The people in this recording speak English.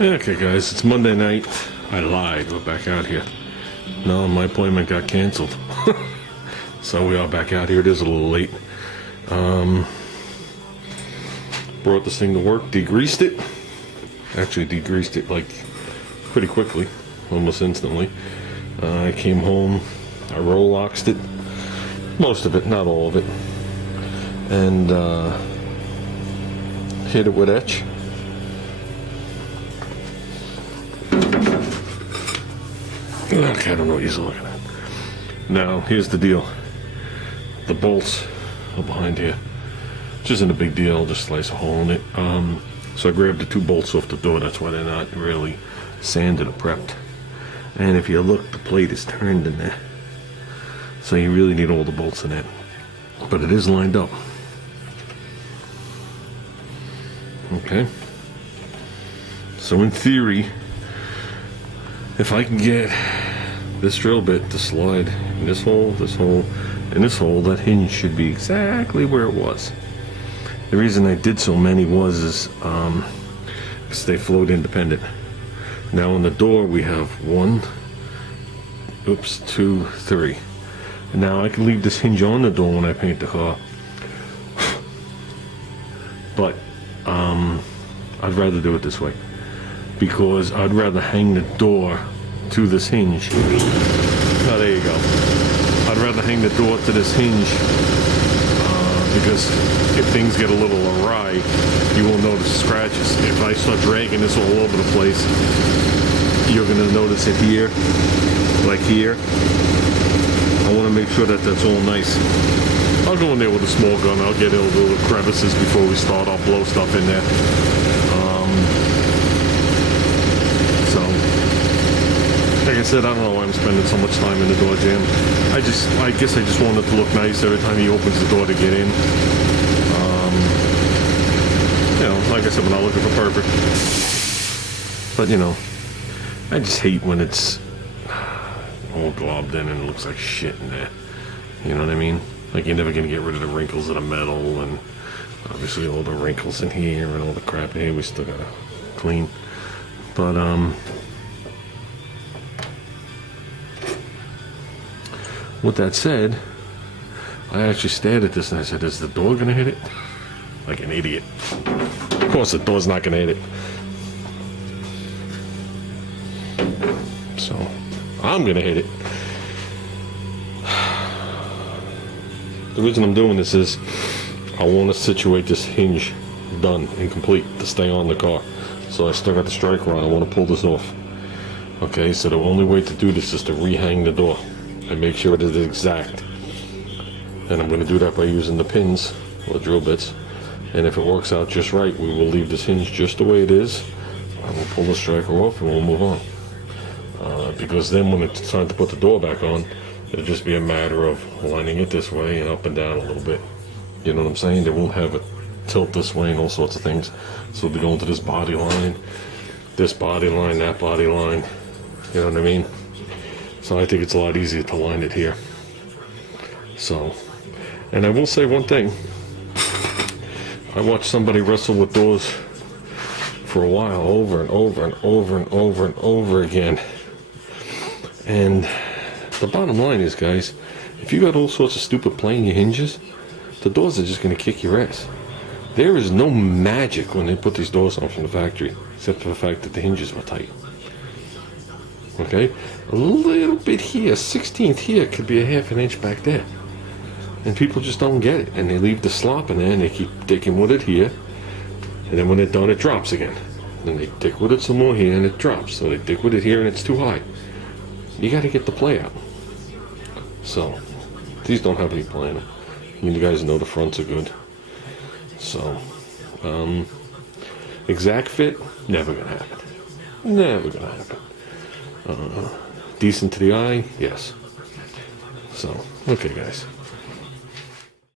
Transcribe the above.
Okay guys, it's Monday night. I lied, we're back out here. No, my appointment got canceled. So we are back out here. It is a little late. Brought this thing to work, degreased it. Actually degreased it like pretty quickly, almost instantly. I came home, I Roleoxed it. Most of it, not all of it. And hit it with etch. Okay, I don't know what you're looking at. Now, here's the deal. The bolts are behind here. Which isn't a big deal, just slice a hole in it. So I grabbed the two bolts off the door, that's why they're not really sanded or prepped. And if you look, the plate is turned in there. So you really need all the bolts in it. But it is lined up. Okay. So in theory, if I can get this drill bit to slide in this hole, and this hole, that hinge should be exactly where it was. The reason I did so many was because they float independent. Now on the door we have 1, 2, 3. And now I can leave this hinge on the door when I paint the car. But I'd rather do it this way, because I'd rather hang the door to this hinge. Oh, there you go. I'd rather hang the door to this hinge because if things get a little awry, you won't notice scratches. If I start dragging this all over the place, you're going to notice it here, like here. I want to make sure that that's all nice. I'll go in there with a small gun. I'll get all the little crevices before we start. I'll blow stuff in there. So, like I said, I don't know why I'm spending so much time in the door jam. I guess I just want it to look nice every time he opens the door to get in. You know, like I said, we're not looking for perfect. But, you know, I just hate when it's all globbed in and it looks like shit in there. You know what I mean? Like, you're never going to get rid of the wrinkles of the metal, and obviously all the wrinkles in here and all the crap in here we still got to clean. But, with that said, I actually stared at this and I said, is the door going to hit it? Like an idiot. Of course the door's not going to hit it. So, I'm going to hit it. The reason I'm doing this is I want to situate this hinge done and complete to stay on the car. So I still got the striker on. I want to pull this off. Okay, so the only way to do this is to rehang the door and make sure it is exact. And I'm going to do that by using the pins or drill bits. And if it works out just right, we will leave this hinge just the way it is. I will pull the striker off and we'll move on. Because then when it's time to put the door back on, it'll just be a matter of lining it this way and up and down a little bit. You know what I'm saying? They won't have it tilt this way and all sorts of things. So they go into this body line, that body line. You know what I mean? So I think it's a lot easier to line it here. So, and I will say one thing. I watched somebody wrestle with doors for a while, over and over and over and over and over again. And the bottom line is, guys, if you got all sorts of stupid play in your hinges, the doors are just going to kick your ass. There is no magic when they put these doors on from the factory, except for the fact that the hinges were tight. Okay? A little bit here, 1/16 here, could be a half an inch back there. And people just don't get it. And they leave the slop in there and they keep dicking with it here. And then when they're done, it drops again. Then they dick with it some more here and it drops. So they dick with it here and it's too high. You got to get the play out. So, these don't have any play in them. I mean, you guys know the fronts are good. So, exact fit, never gonna happen. Never gonna happen. Decent to the eye, yes. So, okay guys.